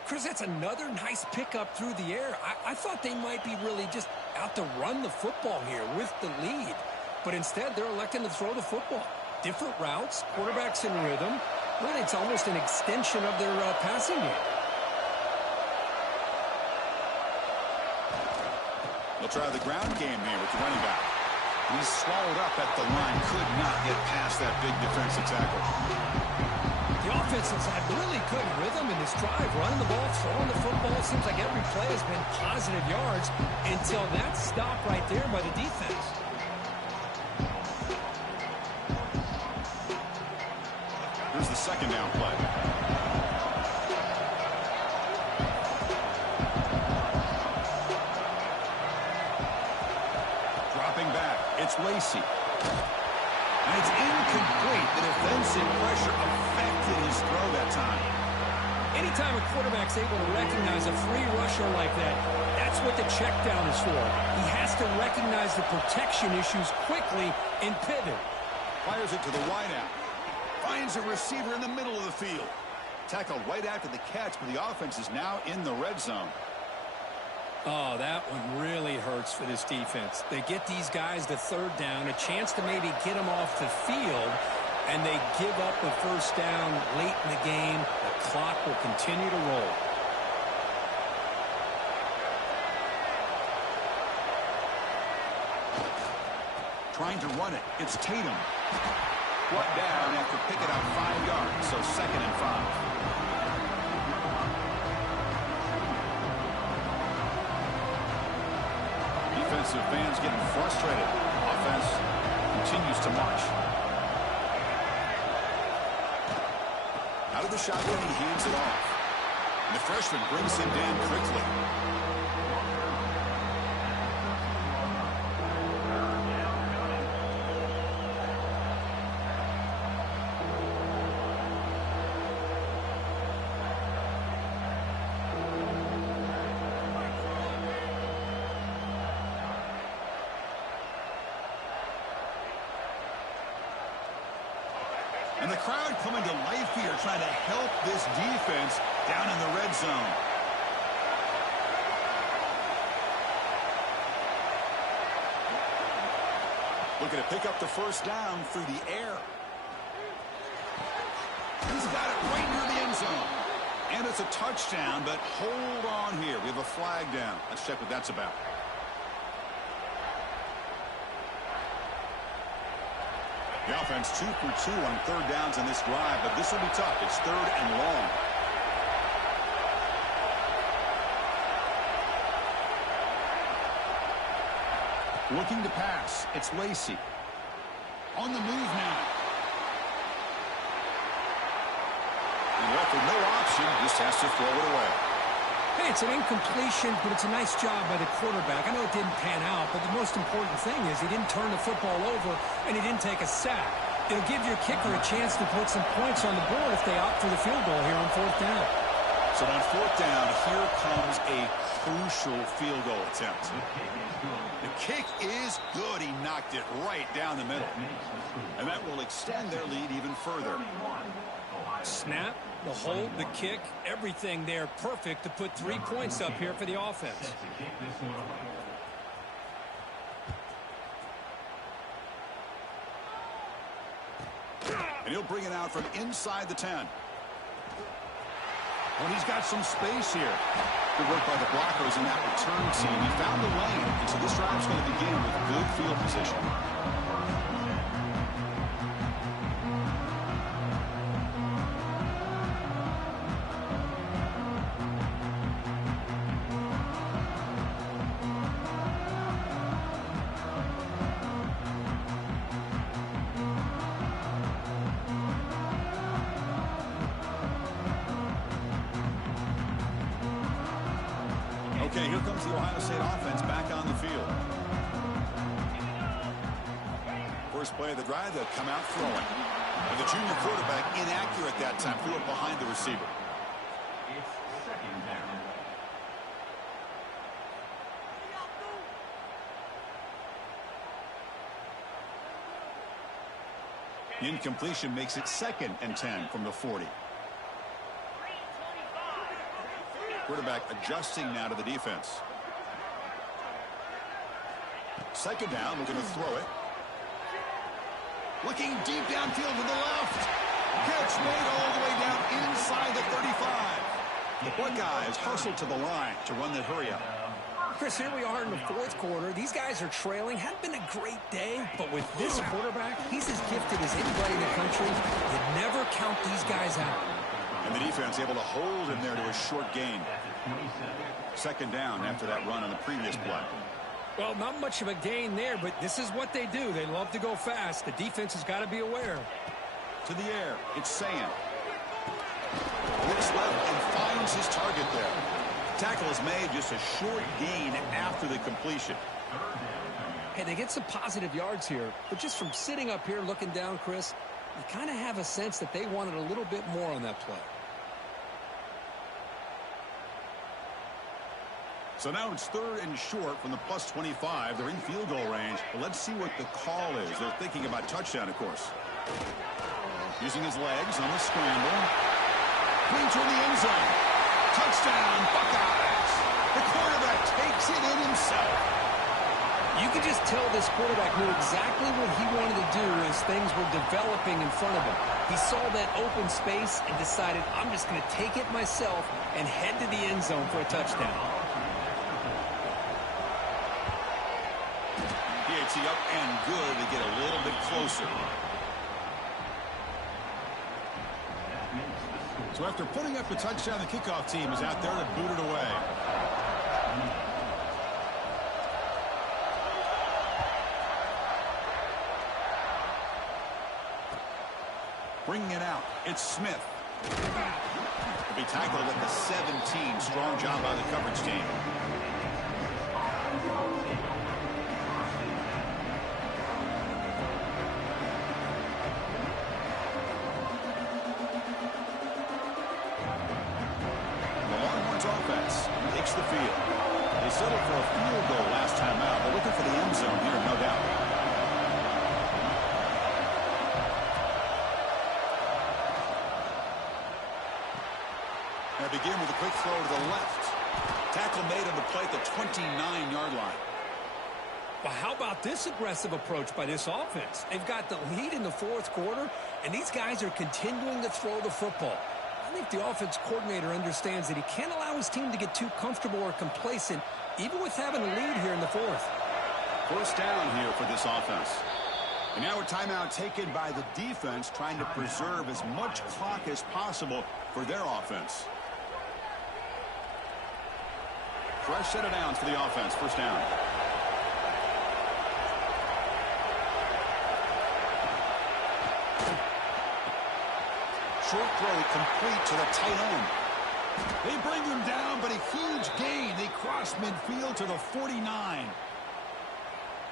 Chris, that's another nice pickup through the air. I thought they might be really just out to run the football here with the lead. But instead, they're electing to throw the football. Different routes, quarterbacks in rhythm. Really, it's almost an extension of their passing game. They'll try the ground game here with the running back. He's swallowed up at the line. Could not get past that big defensive tackle. The offense has had really good rhythm in this drive. Running the ball, throwing the football. Seems like every play has been positive yards until that stop right there by the defense. Here's the 2nd down play. Lacey. And it's incomplete. The defensive pressure affected his throw that time. Anytime a quarterback's able to recognize a free rusher like that, that's what the check down is for. He has to recognize the protection issues quickly and pivot. Fires it to the wideout. Finds a receiver in the middle of the field. Tackled right after the catch, but the offense is now in the red zone. Oh, that one really hurts for this defense. They get these guys the third down, a chance to maybe get them off the field, and they give up the first down late in the game. The clock will continue to roll. Trying to run it. It's Tatum. Brought down after picking up 5 yards, so 2nd and 5. Defensive fans getting frustrated. Offense continues to march. Out of the shotgun, he hands it off. And the freshman brings him down quickly. And the crowd coming to life here, trying to help this defense down in the red zone. Looking to pick up the first down through the air. He's got it right near the end zone. And it's a touchdown, but hold on here. We have a flag down. Let's check what that's about. The offense 2 for 2 on third downs in this drive, but this will be tough. It's 3rd and long. Looking to pass. It's Lacey. On the move now. And left with no option, just has to throw it away. Hey, it's an incompletion, but it's a nice job by the quarterback. I know it didn't pan out, but the most important thing is he didn't turn the football over and he didn't take a sack. It'll give your kicker a chance to put some points on the board if they opt for the field goal here on 4th down. So on 4th down, here comes a crucial field goal attempt. The kick is good. He knocked it right down the middle. And that will extend their lead even further. Snap, the hold, the kick, everything there perfect to put 3 points up here for the offense. And he'll bring it out from inside the 10. Well, he's got some space here. Good work by the blockers in that return team. He found the lane, and so this drive's going to begin with good field position. Okay, here comes the Ohio State offense back on the field. First play of the drive, they'll come out throwing. And the junior quarterback inaccurate that time, threw it behind the receiver. It's 2nd down. The incompletion makes it 2nd and 10 from the 40. Quarterback adjusting now to the defense. 2nd down, we're going to throw it. Looking deep downfield to the left. Catch made all the way down inside the 35. The Buckeyes hustle to the line to run the hurry up. Chris, here we are in the 4th quarter. These guys are trailing. Hadn't been a great day, but with this quarterback, he's as gifted as anybody in the country. You never count these guys out. And the defense able to hold him there to a short gain. 2nd down after that run on the previous play. Well, not much of a gain there, but this is what they do. They love to go fast. The defense has got to be aware. To the air, it's Sand. Looks left and finds his target there. Tackle is made, just a short gain after the completion. Hey, they get some positive yards here, but just from sitting up here looking down, Chris, you kind of have a sense that they wanted a little bit more on that play. So now it's 3rd and short from the plus 25. They're in field goal range. But let's see what the call is. They're thinking about touchdown, of course. Using his legs on the scramble. Clean toward the end zone. Touchdown, Buckeyes. The quarterback takes it in himself. You could just tell this quarterback knew exactly what he wanted to do as things were developing in front of him. He saw that open space and decided, I'm just going to take it myself and head to the end zone for a touchdown. Up and good to get a little bit closer. So after putting up the touchdown, the kickoff team is out there to boot it away. Bringing it out, it's Smith. He'll be tackled at the 17. Strong job by the coverage team. The field. They settled for a field goal last time out. They're looking for the end zone here, no doubt. They begin with a quick throw to the left. Tackle made on the play at the 29-yard line. Well, how about this aggressive approach by this offense? They've got the lead in the 4th quarter, and these guys are continuing to throw the football. I think the offense coordinator understands that he can't allow his team to get too comfortable or complacent, even with having a lead here in the 4th. First down here for this offense. And now a timeout taken by the defense, trying to preserve as much clock as possible for their offense. Fresh set of downs for the offense. First down. Short throw complete to the tight end. They bring him down, but a huge gain. They cross midfield to the 49.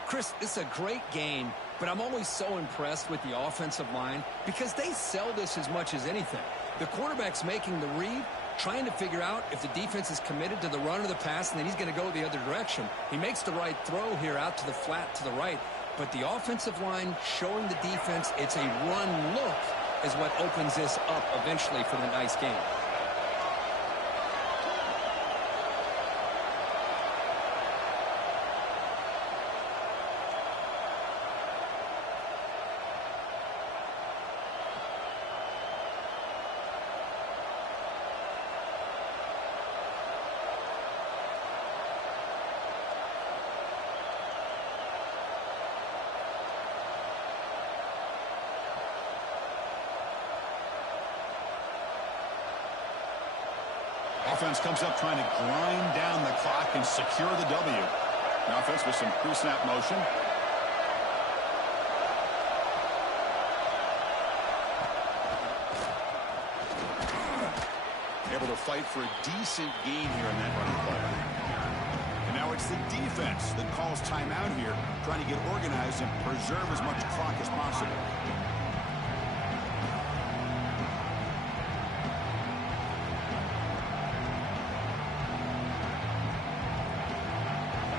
Chris, this is a great game, but I'm always so impressed with the offensive line because they sell this as much as anything. The quarterback's making the read, trying to figure out if the defense is committed to the run or the pass, and then he's going to go the other direction. He makes the right throw here out to the flat to the right, but the offensive line showing the defense it's a run look is what opens this up eventually for the nice game. Offense comes up trying to grind down the clock and secure the W. The offense with some pre-snap motion. Able to fight for a decent gain here in that running play. And now it's the defense that calls timeout here, trying to get organized and preserve as much clock as possible.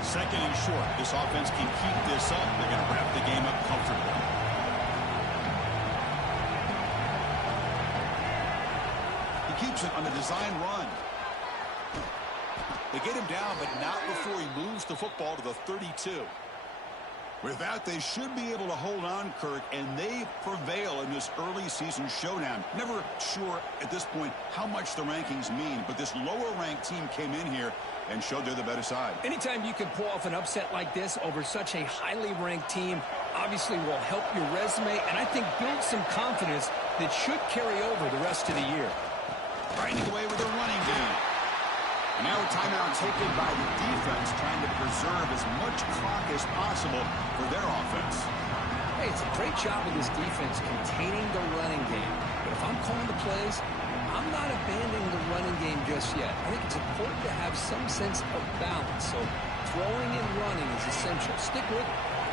Second and short. This offense can keep this up. They're going to wrap the game up comfortably. He keeps it on a design run. They get him down, but not before he moves the football to the 32. With that, they should be able to hold on, Kirk, and they prevail in this early season showdown. Never sure at this point how much the rankings mean, but this lower-ranked team came in here and showed they're the better side. Anytime you can pull off an upset like this over such a highly ranked team obviously will help your resume and I think build some confidence that should carry over the rest of the year. Grinding away with a running game. And now a timeout taken by the defense, trying to preserve as much clock as possible for their offense. Hey, it's a great job of this defense containing the running game. But if I'm calling the plays, I'm not abandoning the running game just yet. I think it's important to have some sense of balance. So throwing and running is essential. Stick with it.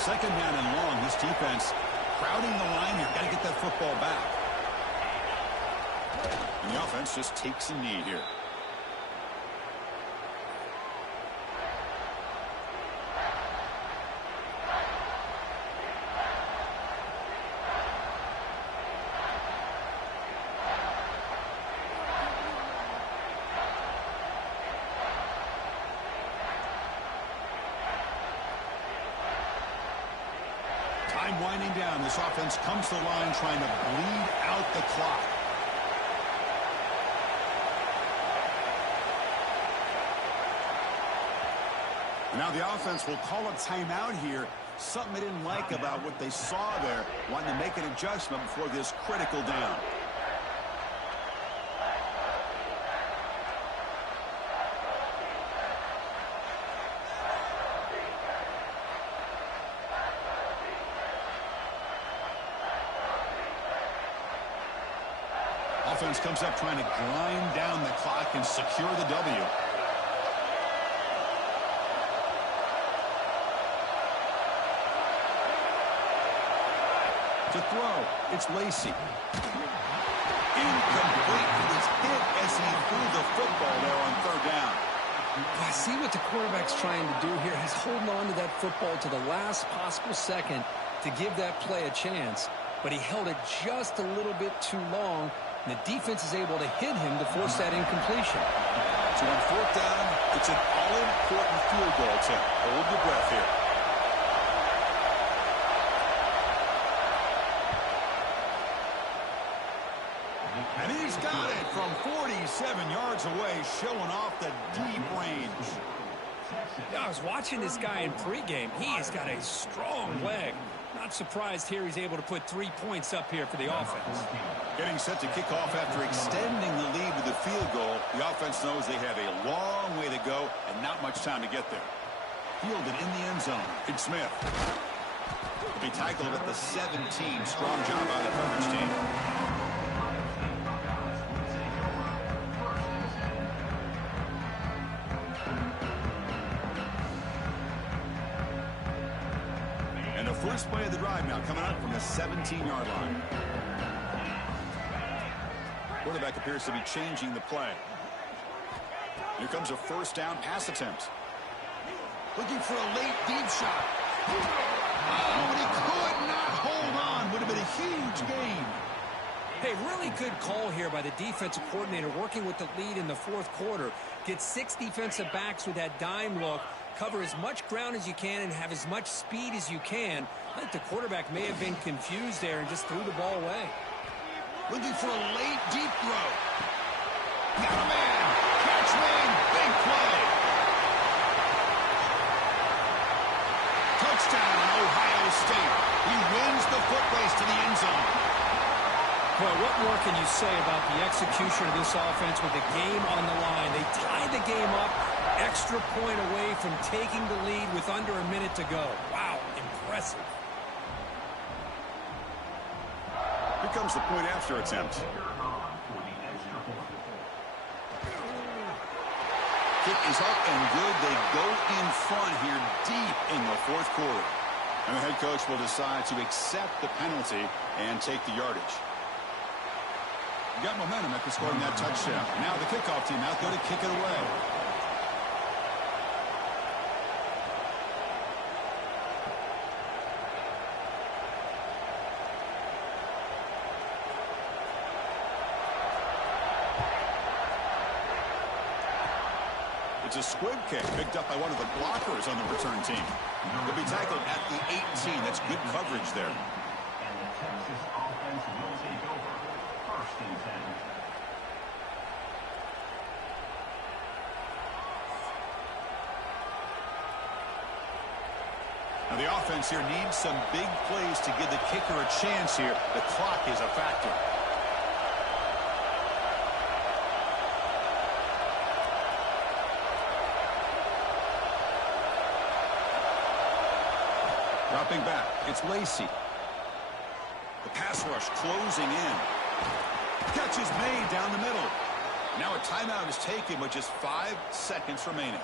Second down and long. This defense crowding the line here. Got to get that football back. And the offense just takes a knee here. Time winding down. This offense comes to the line trying to bleed out the clock. Now the offense will call a timeout here. Something they didn't like about what they saw there. Wanting to make an adjustment before this critical down. Offense comes up trying to grind down the clock and secure the W. To throw, it's Lacy. Incomplete. He was hit as he threw the football there on third down. I see what the quarterback's trying to do here. He's holding on to that football to the last possible second to give that play a chance. But he held it just a little bit too long. And the defense is able to hit him to force that incompletion. So on fourth down, it's an all-important field goal attempt. Hold your breath here. And he's got it from 47 yards away, showing off the deep range. Yeah, I was watching this guy in pregame. He has got a strong leg. Not surprised here he's able to put 3 points up here for the offense. Getting set to kick off after extending the lead with the field goal. The offense knows they have a long way to go and not much time to get there. Fielded in the end zone. It's Smith. He'll be tackled at the 17. Strong job by the coverage team. And the first play of the drive now coming up from the 17-yard line. Quarterback appears to be changing the play. Here comes a first down pass attempt. Looking for a late deep shot. Oh, but he could not hold on. Would have been a huge gain. Hey, really good call here by the defensive coordinator working with the lead in the fourth quarter. Get 6 defensive backs with that dime look. Cover as much ground as you can and have as much speed as you can. I think the quarterback may have been confused there and just threw the ball away. Looking for a late, deep throw. Got a man. Catch made. Big play. Touchdown, Ohio State. He wins the foot race to the end zone. Well, what more can you say about the execution of this offense with the game on the line? They tied the game up, extra point away from taking the lead with under a minute to go. Wow, impressive. Here comes the point after attempt. Kick is up and good. They go in front here deep in the fourth quarter. And the head coach will decide to accept the penalty and take the yardage. You got momentum after scoring that touchdown. Now the kickoff team out there to kick it away. It's a squib kick picked up by one of the blockers on the return team. He'll be tackled at the 18. That's good coverage there. And the Texas offense will take over. First and 10. Now the offense here needs some big plays to give the kicker a chance here. The clock is a factor. Dropping back, it's Lacy. The pass rush closing in. Catch is made down the middle. Now a timeout is taken with just 5 seconds remaining.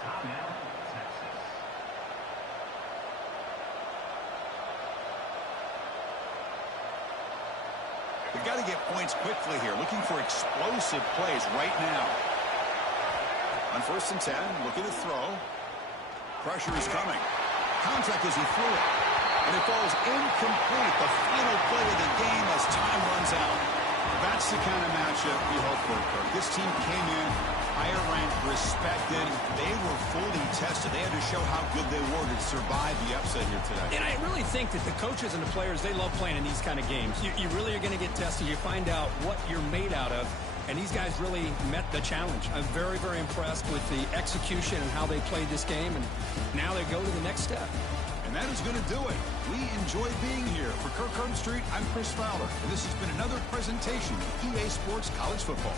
They've got to get points quickly here, looking for explosive plays right now. On 1st and 10, looking to throw. Pressure is coming. Contact as he threw it. And it falls incomplete. The final play of the game as time runs out. That's the kind of matchup we hope for, Kirk. This team came in higher ranked, respected. They were fully tested. They had to show how good they were to survive the upset here today. And I really think that the coaches and the players, they love playing in these kind of games. You really are going to get tested. You find out what you're made out of. And these guys really met the challenge. I'm very, very impressed with the execution and how they played this game. And now they go to the next step. And that is going to do it. We enjoy being here. For Kirk Street, I'm Chris Fowler. And this has been another presentation of EA Sports College Football.